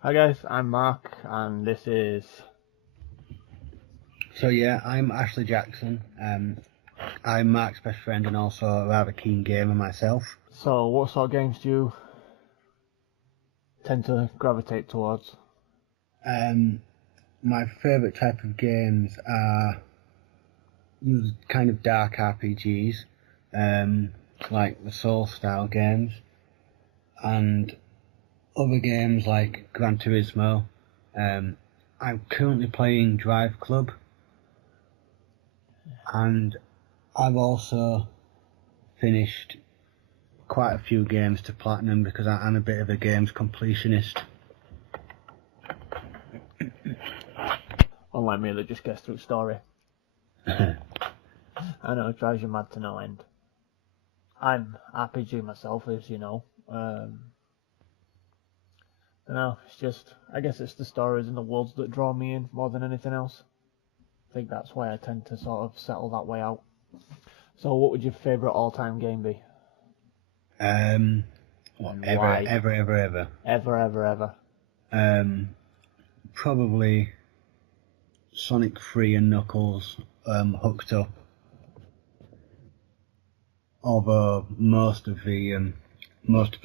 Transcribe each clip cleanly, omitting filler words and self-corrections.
Hi guys, I'm Mark, and this is... So yeah, I'm Ashley Jackson. I'm Mark's best friend and also a rather keen gamer myself. So, what sort of games do you tend to gravitate towards? My favourite type of games are kind of dark RPGs, like the Soul style games, and other games like Gran Turismo. I'm currently playing Drive Club, and I've also finished quite a few games to platinum because I'm a bit of a games completionist. Unlike me that just gets through story. I know, it drives you mad to no end. I'm RPG myself, as you know. It's just, I guess it's the stories and the worlds that draw me in more than anything else. I think that's why I tend to sort of settle that way out. So what would your favourite all-time game be? Ever. Ever. Probably Sonic 3 and Knuckles hooked up. Although most of the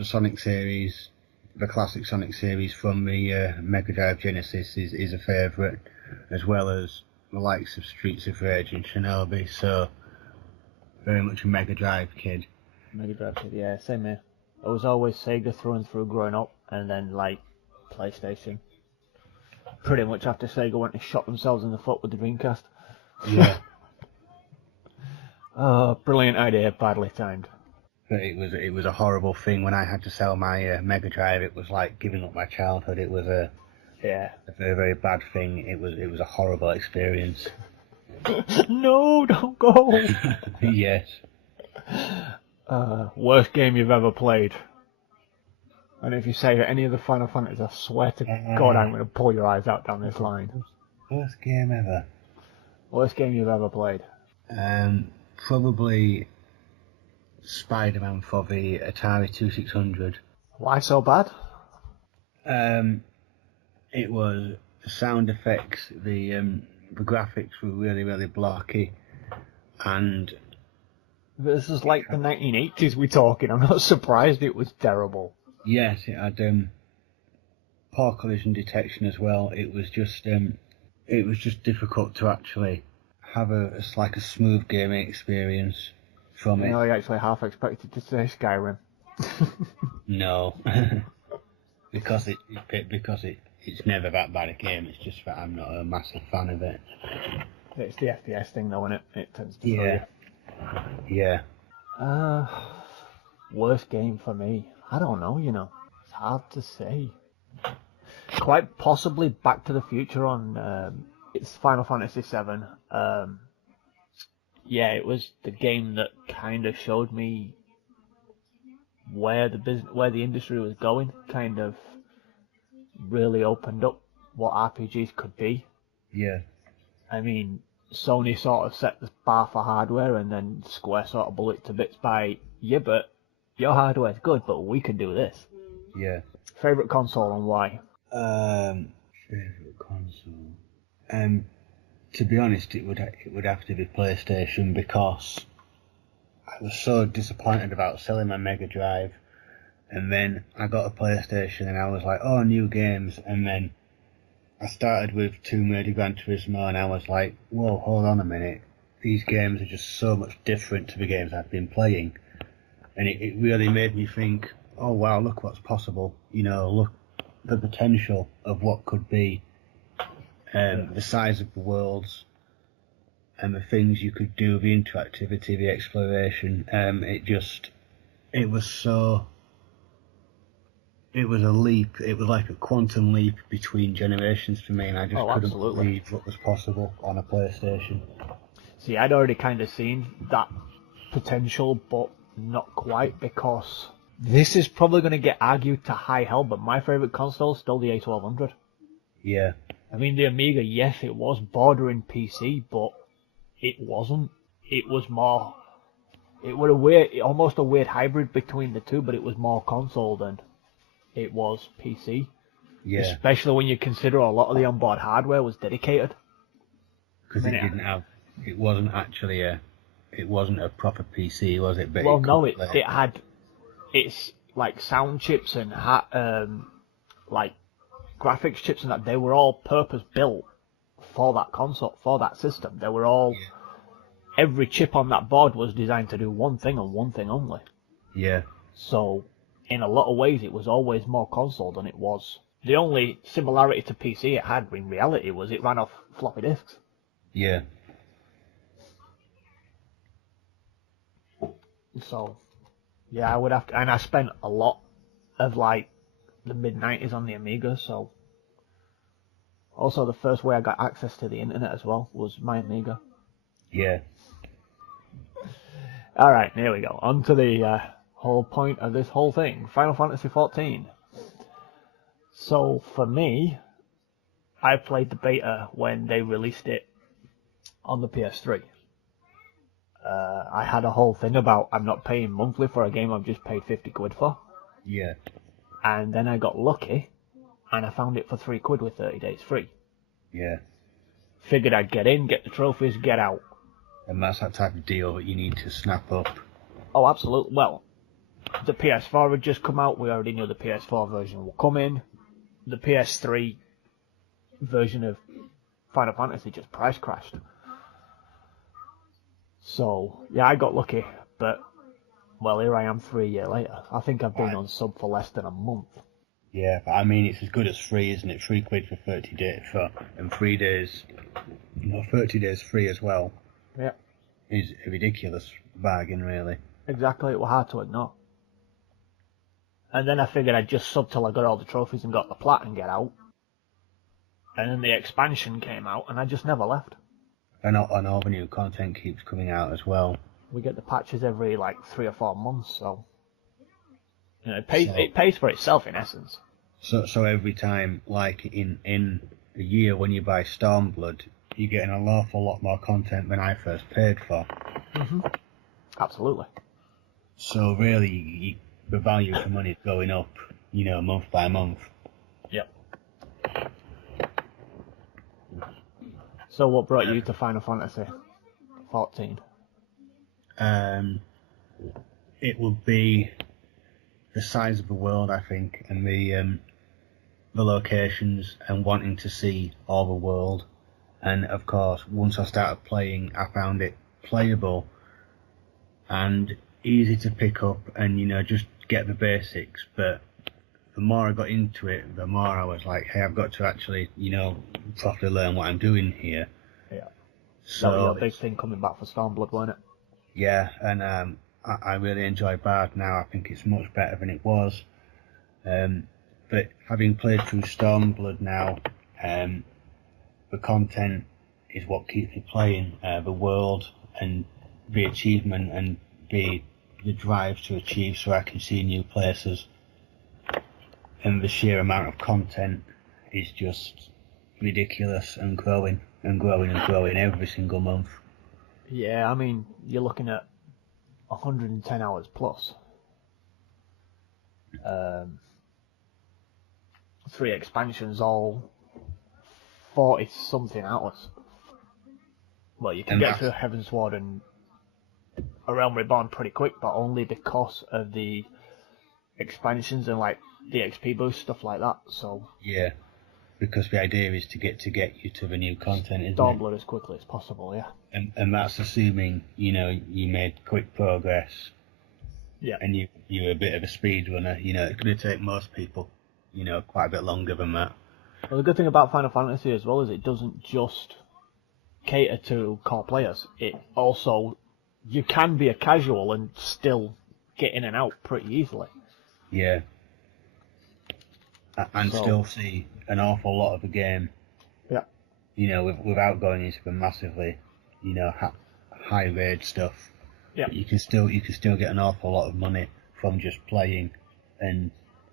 Sonic series, the classic Sonic series from the Mega Drive Genesis is a favourite, as well as the likes of Streets of Rage and Shinobi. So very much a Mega Drive kid. Mega Drive kid, yeah, same here. I was always Sega through and through growing up, and then like PlayStation. Pretty much after Sega went and shot themselves in the foot with the Dreamcast. Yeah. Oh, brilliant idea, badly timed. But it was a horrible thing when I had to sell my Mega Drive. It was like giving up my childhood. It was a very, very bad thing. It was a horrible experience. No, don't go. Yes. Worst game you've ever played. And if you say any of the Final Fantasy, I swear to God, I'm going to pull your eyes out down this line. Worst game ever. Worst game you've ever played. Probably Spider-Man for the Atari 2600. Why so bad? It was the sound effects, the graphics were really, really blocky, and this is like the 1980s we're talking. I'm not surprised it was terrible. yes, it had poor collision detection as well. It was just difficult to actually have a smooth gaming experience from it. I actually half expected to say Skyrim. No, because it's never that bad a game. It's just that I'm not a massive fan of it. It's the FPS thing, though, isn't it? It tends to throw you. Yeah. Worst game for me. I don't know. It's hard to say. Quite possibly Back to the Future on it's Final Fantasy XIV. It was the game that kind of showed me where the industry was going. Kind of really opened up what RPGs could be. Yeah. I mean, Sony sort of set the bar for hardware, and then Square sort of blew it to bits by, yeah, but your hardware's good, but we can do this. Yeah. Favorite console and why? Favorite console. To be honest, it would have to be PlayStation because I was so disappointed about selling my Mega Drive, and then I got a PlayStation and I was like, oh, new games, and then I started with Tomb Raider, Gran Turismo, and I was like, whoa, hold on a minute, these games are just so much different to the games I've been playing, and it really made me think, oh wow, look what's possible, look the potential of what could be. The size of the worlds and the things you could do, the interactivity, the exploration. It was a leap. It was like a quantum leap between generations for me, and I just couldn't believe what was possible on a PlayStation. See, I'd already kind of seen that potential, but not quite, because this is probably going to get argued to high hell, but my favourite console is still the A1200. Yeah. I mean, the Amiga, yes, it was bordering PC, but it wasn't. It was more... It was almost a weird hybrid between the two, but it was more console than it was PC. Yeah. Especially when you consider a lot of the onboard hardware was dedicated. Because it wasn't actually it wasn't a proper PC, was it? But well, no, it had its like sound chips and like graphics chips and that. They were all purpose built for that console, for that system. They were all. Yeah. Every chip on that board was designed to do one thing and one thing only. Yeah. So, in a lot of ways, it was always more console than it was. The only similarity to PC it had in reality was it ran off floppy disks. Yeah. So, yeah, I would have to, and I spent a lot of like the mid-90s on the Amiga, so. Also, the first way I got access to the internet as well was my Amiga. Yeah. Alright, here we go. On to the whole point of this whole thing. Final Fantasy XIV. So, for me, I played the beta when they released it on the PS3. I had a whole thing about I'm not paying monthly for a game I've just paid 50 quid for. Yeah. And then I got lucky, and I found it for £3 with 30 days free. Yeah. Figured I'd get in, get the trophies, get out. And that's that type of deal that you need to snap up. Oh, absolutely. Well, the PS4 had just come out. We already knew the PS4 version would come in. The PS3 version of Final Fantasy just price crashed. So, yeah, I got lucky. But, well, here I am 3 years later. I think I've been on sub for less than a month. Yeah, but I mean, it's as good as free, isn't it? £3 for 30 days, and 3 days, 30 days free as well. Yeah. Is a ridiculous bargain, really. Exactly, it was hard to ignore. And then I figured I'd just sub till I got all the trophies and got the plat and get out. And then the expansion came out, and I just never left. And all the new content keeps coming out as well. We get the patches every, 3 or 4 months, so. You know, it pays for itself, in essence. So every time, like in a year when you buy Stormblood, you're getting an awful lot more content than I first paid for. Mm-hmm. Absolutely. So really, the value for money is going up, month by month. Yep. So what brought you to Final Fantasy XIV? It would be the size of the world, I think, and the locations, and wanting to see all the world. And of course, once I started playing, I found it playable and easy to pick up, and just get the basics. But the more I got into it, the more I was like, hey, I've got to actually, properly learn what I'm doing here. Yeah. So that was a big thing coming back for Stormblood, wasn't it? Yeah, and I really enjoy Bard now. I think it's much better than it was. But having played through Stormblood now, the content is what keeps me playing. The world and the achievement and the drive to achieve, so I can see new places. And the sheer amount of content is just ridiculous, and growing and growing and growing every single month. Yeah, I mean, you're looking at 110 hours plus. 3 expansions, all 40 something hours. Well, you can get through Heavensward and A Realm Reborn pretty quick, but only because of the expansions and the XP boost, stuff like that. So yeah, because the idea is to get you to the new content, isn't Stormblood as quickly as possible. Yeah, and that's assuming you made quick progress. Yeah, and you're a bit of a speedrunner. It's going to take most people quite a bit longer than that. Well, the good thing about Final Fantasy as well is it doesn't just cater to core players. It also, you can be a casual and still get in and out pretty easily. Yeah. And still see an awful lot of the game. Yeah. Without going into the massively, high raid stuff. Yeah. But you can still get an awful lot of money from just playing, and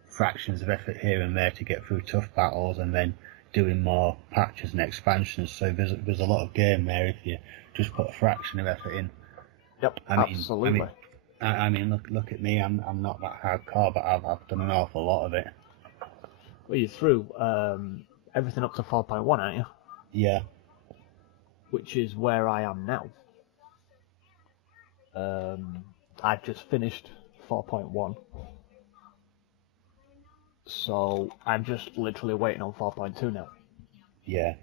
fractions of effort here and there to get through tough battles, and then doing more patches and expansions. So there's a lot of game there if you just put a fraction of effort in. Yep, absolutely. I mean, look at me. I'm not that hardcore, but I've done an awful lot of it. Well, you're through everything up to 4.1, aren't you? Yeah. Which is where I am now. I've just finished 4.1. So I'm just literally waiting on 4.2 now. Yeah.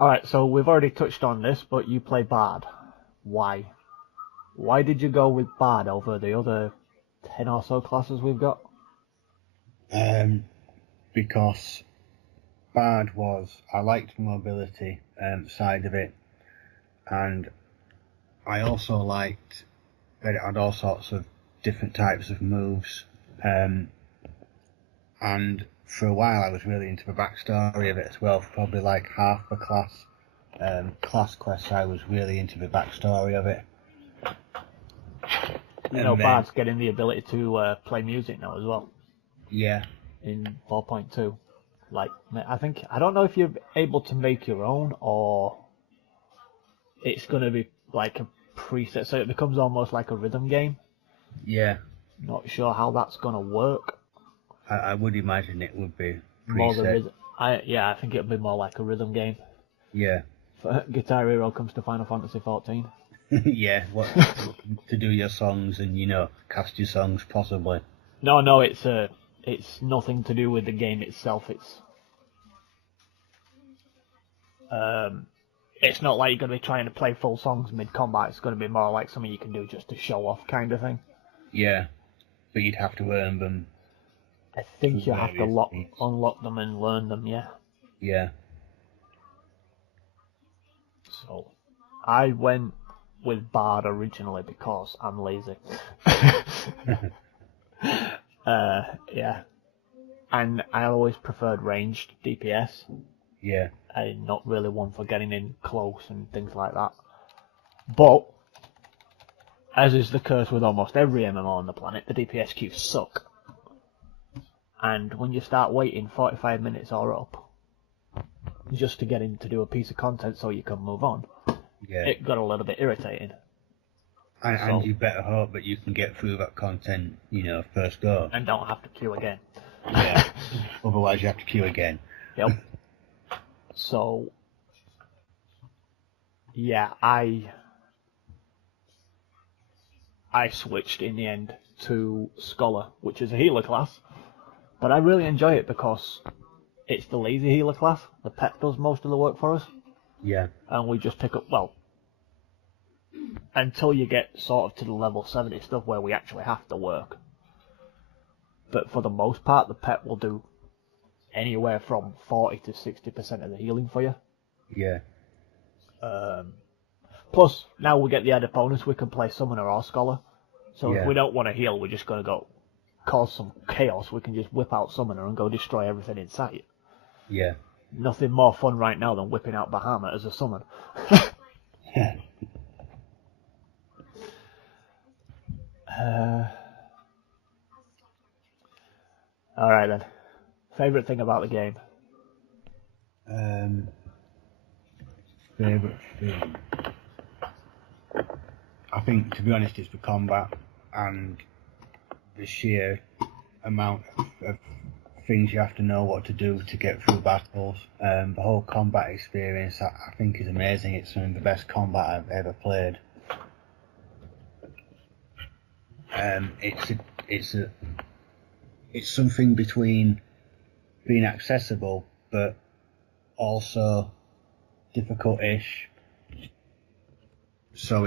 Alright, so we've already touched on this, but you play Bard. Why? Why did you go with Bard over the other 10 or so classes we've got? Because Bard I liked the mobility side of it, and I also liked that it had all sorts of different types of moves, and for a while I was really into the backstory of it as well. For probably like half the class quest, I was really into the backstory of it. You know, Bard's getting the ability to play music now as well. Yeah. In 4.2. Like, I don't know if you're able to make your own, or it's going to be like a preset, so it becomes almost like a rhythm game. Yeah. Not sure how that's going to work. I would imagine it would be preset. More the rhythm. I think it'll be more like a rhythm game. Yeah. Guitar Hero comes to Final Fantasy XIV. Yeah, what to do your songs and cast your songs possibly. No, it's nothing to do with the game itself. It's not like you're going to be trying to play full songs mid-combat. It's going to be more like something you can do just to show off kind of thing. Yeah, but you'd have to earn them. I think you have to unlock them and learn them, yeah. Yeah. So, I went with Bard originally because I'm lazy. Yeah. And I always preferred ranged DPS. Yeah. I'm not really one for getting in close and things like that. But, as is the curse with almost every MMO on the planet, the DPS queues suck. And when you start waiting 45 minutes or up, just to get in to do a piece of content so you can move on, it got a little bit irritating. And you better hope that you can get through that content, first go. And don't have to queue again. Yeah. Otherwise you have to queue again. Yep. So, yeah, I switched in the end to Scholar, which is a healer class. But I really enjoy it because it's the lazy healer class. The pet does most of the work for us. Yeah. And we just pick up, until you get sort of to the level 70 stuff where we actually have to work. But for the most part, the pet will do anywhere from 40 to 60% of the healing for you. Yeah. Plus, now we get the added bonus, we can play Summoner or Scholar. So if we don't want to heal, we're just going to go cause some chaos. We can just whip out Summoner and go destroy everything in sight. Yeah. Nothing more fun right now than whipping out Bahamut as a summon. Yeah. Alright then. Favourite thing about the game? Favourite thing? I think, to be honest, it's the combat and the sheer amount of things you have to know what to do to get through battles. The whole combat experience, I think, is amazing. It's some of the best combat I've ever played. It's something between being accessible but also difficult-ish. So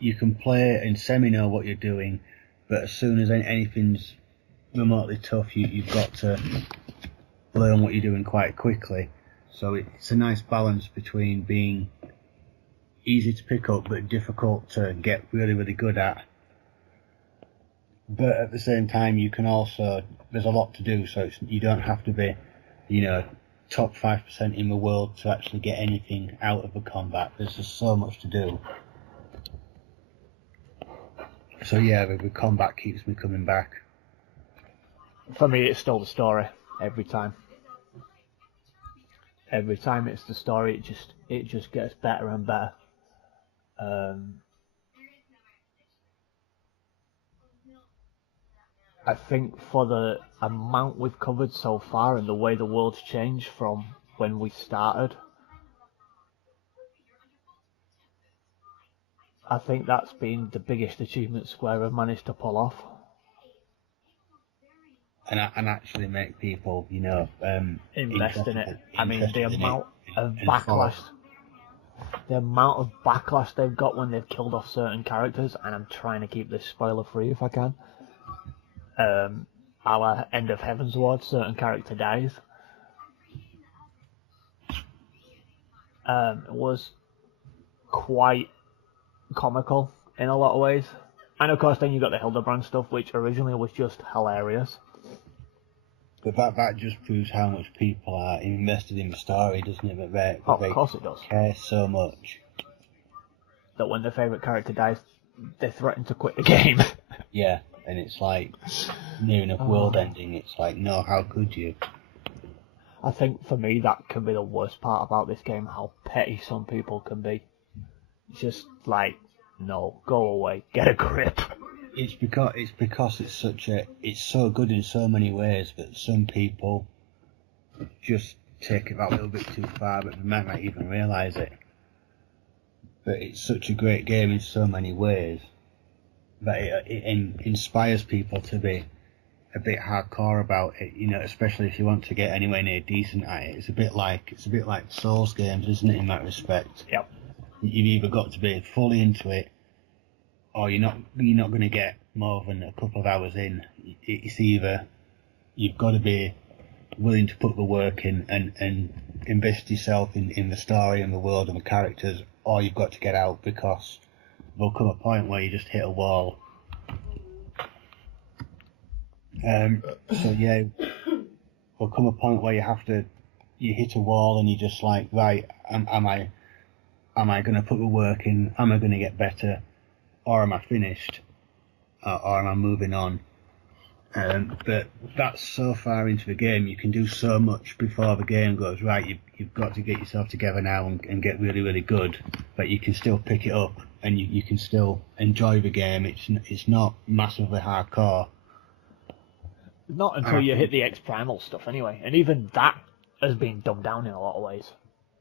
you can play and semi-know what you're doing, but as soon as anything's remotely tough, you've got to learn what you're doing quite quickly. So it's a nice balance between being easy to pick up but difficult to get really, really good at. But at the same time, you can also, there's a lot to do, so you don't have to be, top 5% in the world to actually get anything out of the combat. There's just so much to do. So yeah, the combat keeps me coming back. For me, it's still the story every time. Every time it's the story, it just gets better and better. I think amount we've covered so far and the way the world's changed from when we started, I think that's been the biggest achievement Square have managed to pull off. And actually make people, Invest in it. I mean, the amount of follow. backlash they've got when they've killed off certain characters, and I'm trying to keep this spoiler free if I can. A la End of Heaven's Ward, certain character dies. It was quite comical in a lot of ways. And of course then you got the Hildebrand stuff, which originally was just hilarious. But that just proves how much people are invested in the story, doesn't it? Of course it does. Care so much. That when their favourite character dies, they threaten to quit the game. Yeah, and it's like near enough world ending. It's like, no, how could you? I think for me that can be the worst part about this game, how petty some people can be. It's just like, no, go away, get a grip. It's because it's so good in so many ways, but some people just take it that little bit too far, but they might not even realise it. But it's such a great game in so many ways that it inspires people to be a bit hardcore about it, especially if you want to get anywhere near decent at it. It's a bit like Souls games, isn't it, in that respect? Yep. You've either got to be fully into it, or you're not going to get more than a couple of hours in. It's either you've got to be willing to put the work in and invest yourself in the story and the world and the characters, or you've got to get out, because there'll come a point where you just hit a wall. So yeah, there'll come a point where you hit a wall and you're just like, right, am I going to put the work in? Am I going to get better? Or am I finished? Or am I moving on? But that's so far into the game, you can do so much before the game goes, right, you've got to get yourself together now and get really, really good, but you can still pick it up and you can still enjoy the game. It's not massively hardcore. Not until you hit the X Primal stuff anyway, and even that has been dumbed down in a lot of ways.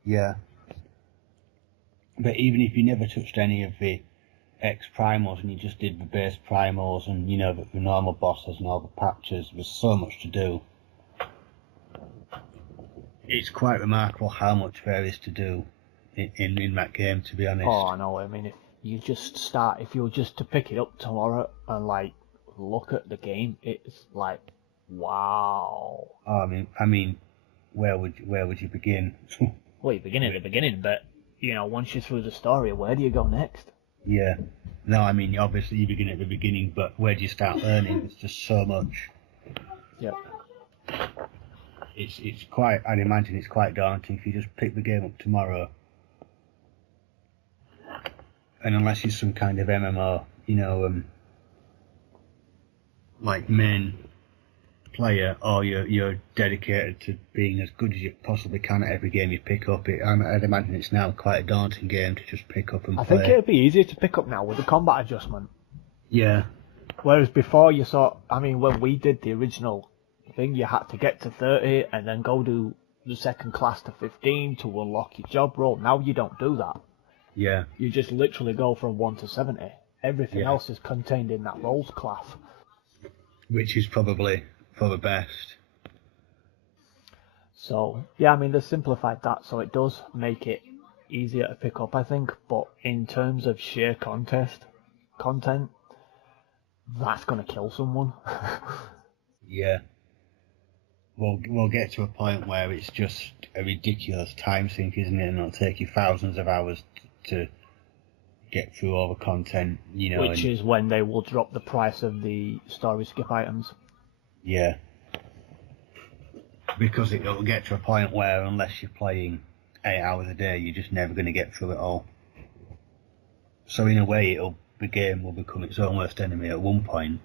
Yeah. But even if you never touched any of the X Primals and you just did the base Primals and, the normal bosses and all the patches, there's so much to do. It's quite remarkable how much there is to do in that game, to be honest. Oh, I know. I mean, if you were just to pick it up tomorrow and, look at the game, it's like, wow. Oh, I mean, where would you begin? Well, you begin at the beginning, but, once you're through the story, where do you go next? Yeah. No, I mean, obviously you begin at the beginning, but where do you start learning? It's just so much. Yep. It's quite, I'd imagine it's quite daunting if you just pick the game up tomorrow. And unless you're some kind of MMO, like main player, or you're dedicated to being as good as you possibly can at every game you pick up, I'd imagine it's now quite a daunting game to just pick up and play. I think it'd be easier to pick up now with the combat adjustment. Yeah. Whereas before when we did the original thing, you had to get to 30 and then go do the second class to 15 to unlock your job role. Now you don't do that. Yeah. You just literally go from 1 to 70. Everything else is contained in that roles class. Which is probably for the best. So, yeah, they simplified that, so it does make it easier to pick up, I think, but in terms of sheer content, that's going to kill someone. Yeah. We'll get to a point where it's just a ridiculous time sink, isn't it? And it'll take you thousands of hours to get through all the content, Which is when they will drop the price of the story skip items. Yeah. Because it'll get to a point where unless you're playing 8 hours a day, you're just never going to get through it all. So in a way, the game will become its own worst enemy at one point,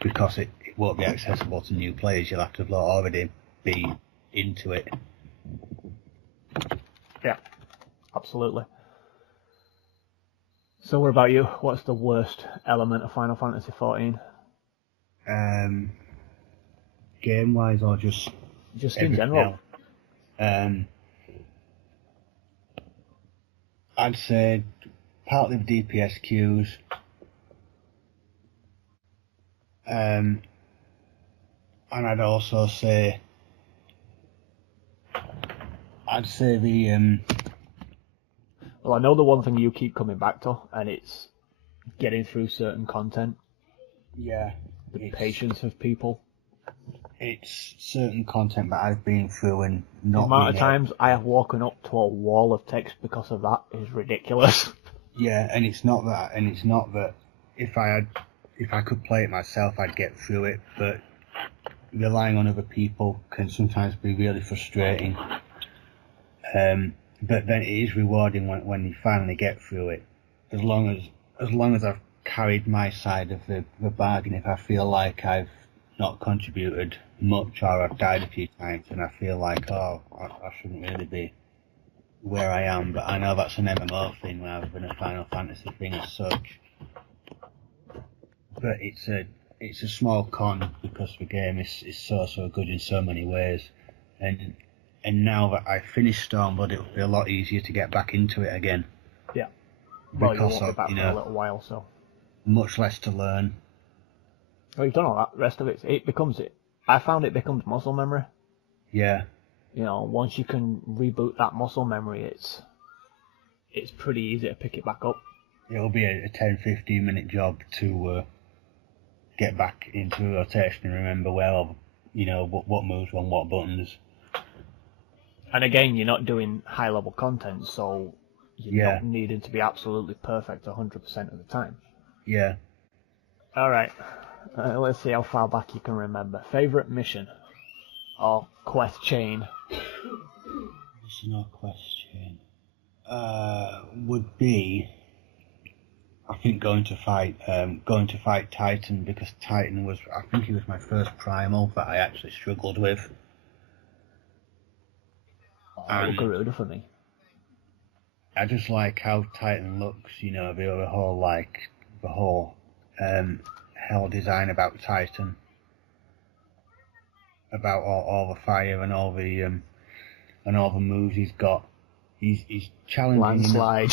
because it won't be accessible to new players. You'll have to already be into it. Yeah, absolutely. So what about you? What's the worst element of Final Fantasy XIV? game-wise or just in general? I'd say partly the DPS queues. And I'd also say the Well, I know the one thing you keep coming back to, and it's getting through certain content. Yeah. The patience of people. It's certain content that I've been through and not. The amount of times I have woken up to a wall of text because of that is ridiculous. Yeah, and it's not that if I could play it myself, I'd get through it, but relying on other people can sometimes be really frustrating. But then it is rewarding when you finally get through it. As long as I've carried my side of the bargain, if I feel like I've not contributed much or I've died a few times and I feel like, I shouldn't really be where I am, but I know that's an MMO thing rather than a Final Fantasy thing as such. But it's a small con because the game is so good in so many ways, and now that I've finished Stormblood, it'll be a lot easier to get back into it again. Yeah. Well, you Because won't be back for a little while, so much less to learn. Well, you've done all that. The rest of it, I found it becomes muscle memory. Yeah. You know, once you can reboot that muscle memory, it's pretty easy to pick it back up. It'll be a 10-15 minute job to get back into rotation and remember what moves on what buttons. And again, you're not doing high level content, so you're not needing to be absolutely perfect 100% of the time. Yeah. Alright, let's see how far back you can remember. Favourite mission? Or quest chain? Mission or quest chain? Would be, I think, going to fight Titan, because Titan was, I think he was my first primal that I actually struggled with. Garuda for me. I just like how Titan looks, the whole hell design about Titan, about all the fire and all the moves he's got. He's challenging. Landslide.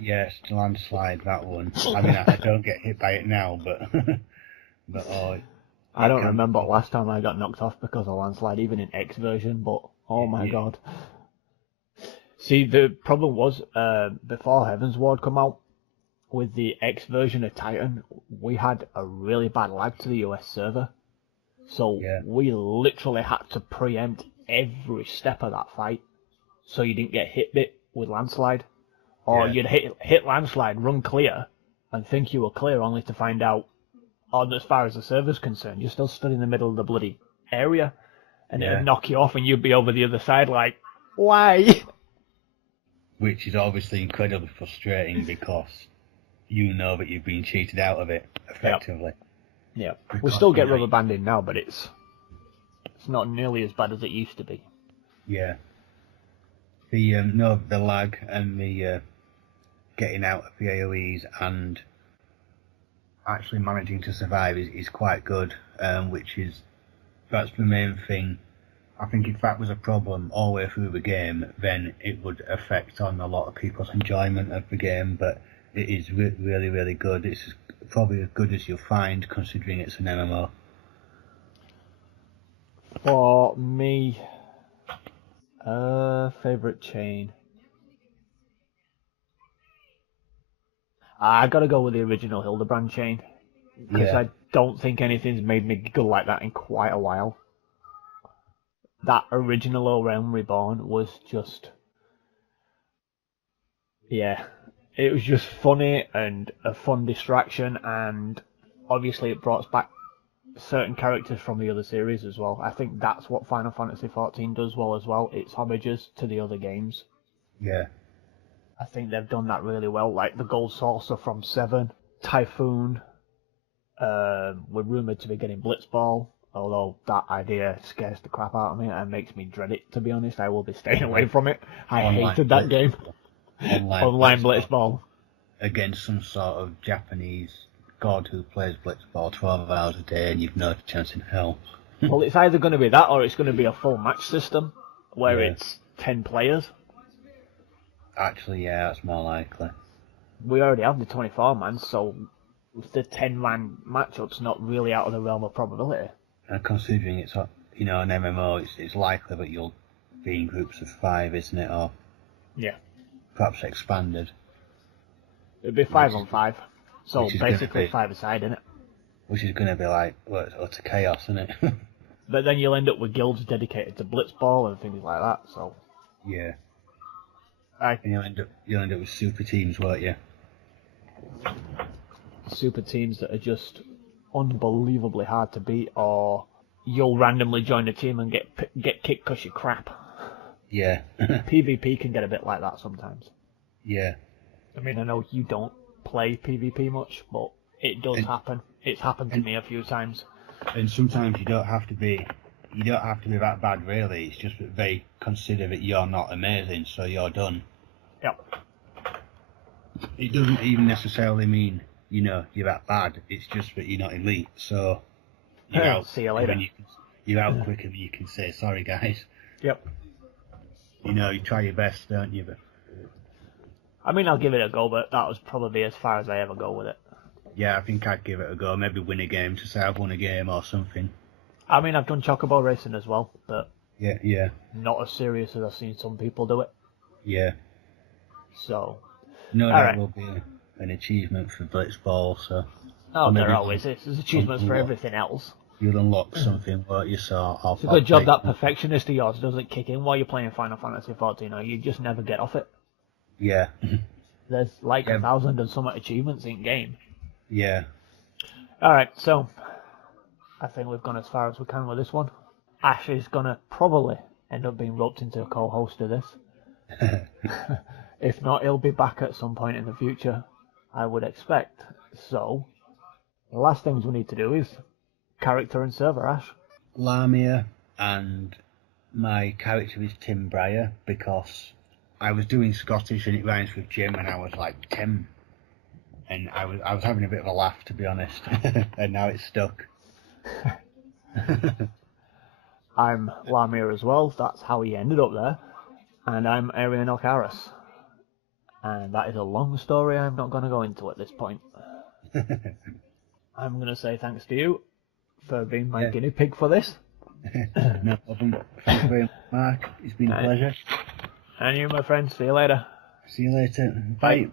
Yes, landslide, that one. I mean, I don't get hit by it now, but I don't remember last time I got knocked off because of landslide, even in X version. But oh my god. See, the problem was before Heaven's Ward come out with the X version of Titan, we had a really bad lag to the US server, so we literally had to preempt every step of that fight, so you didn't get hit bit with landslide, or you'd hit landslide, run clear, and think you were clear, only to find out, as far as the server's concerned, you're still stood in the middle of the bloody area, and it'd knock you off, and you'd be over the other side like, why? Which is obviously incredibly frustrating because you know that you've been cheated out of it, effectively. Yeah. We still get rubber banding now, but it's not nearly as bad as it used to be. Yeah. The lag and the getting out of the AoEs and actually managing to survive is quite good, that's the main thing. I think if that was a problem all the way through the game, then it would affect on a lot of people's enjoyment of the game, but it is really, really good. It's probably as good as you'll find, considering it's an MMO. For me, favourite chain? I gotta go with the original Hildebrand chain, because I don't think anything's made me giggle like that in quite a while. That original O Realm Reborn was just... yeah. It was just funny and a fun distraction, and obviously it brought back certain characters from the other series as well. I think that's what Final Fantasy XIV does well as well. It's homages to the other games. Yeah. I think they've done that really well, like the Gold Saucer from 7, Typhoon, we're rumoured to be getting Blitzball, although that idea scares the crap out of me and makes me dread it, to be honest. I will be staying away from it. I hated that game. Online Blitzball. Against some sort of Japanese god who plays Blitzball 12 hours a day and you've no chance in hell. Well, it's either going to be that or it's going to be a full match system where Yeah. it's 10 players. Actually, yeah, that's more likely. We already have the 24-man, so the 10-man matchup's not really out of the realm of probability. And considering it's, an MMO, it's likely that you'll be in groups of 5, isn't it? Or Yeah. perhaps expanded. It'd be 5 on 5. So which is gonna basically be- 5-a-side, innit? Which is going to be like, well, it's utter chaos, isn't it? But then you'll end up with guilds dedicated to blitzball and things like that, so... Yeah. Aye. And you'll end up with super teams, won't you? Super teams that are just unbelievably hard to beat, or you'll randomly join a team and get kicked because you're crap. Yeah. PvP can get a bit like that sometimes. Yeah. I mean, I know you don't play PvP much, but it does happen. It's happened to me a few times. And sometimes you don't have to be that bad, really. It's just that they consider that you're not amazing, so you're done. Yep. It doesn't even necessarily mean, you're that bad. It's just that you're not elite, so you're out. See you later. You're out quicker than you can say, sorry guys. Yep. You try your best, don't you? But I mean, I'll give it a go, but that was probably as far as I ever go with it. yeah, I think I'd give it a go. Maybe win a game to say I've won a game or something. I mean, I've done chocobo racing as well, but Yeah. not as serious as I've seen some people do it. Yeah. So, No, All that right. will be an achievement for Blitzball, so oh, maybe there always is. There's achievements for something everything else. you'll unlock something, won't you? So It's a good job that perfectionist of yours doesn't kick in while you're playing Final Fantasy XIV, or you just never get off it. Yeah. There's like Yeah. 1,000 and some achievements in game. Yeah. Alright, so I think we've gone as far as we can with this one. Ash is gonna probably end up being roped into a co-host of this. If not, he'll be back at some point in the future, I would expect. So, the last things we need to do is character and server, Ash. Lamia, and my character is Tim Breyer because I was doing Scottish and it rhymes with Jim, and I was like Tim, and I was having a bit of a laugh, to be honest, and now it's stuck. I'm Lamia as well, that's how he ended up there. And I'm Arian Okaris. And that is a long story I'm not going to go into at this point. I'm going to say thanks to you for being my guinea pig for this. No problem. Thank you very much, Mark. It's been a pleasure. And you, my friend, see you later. See you later. Bye.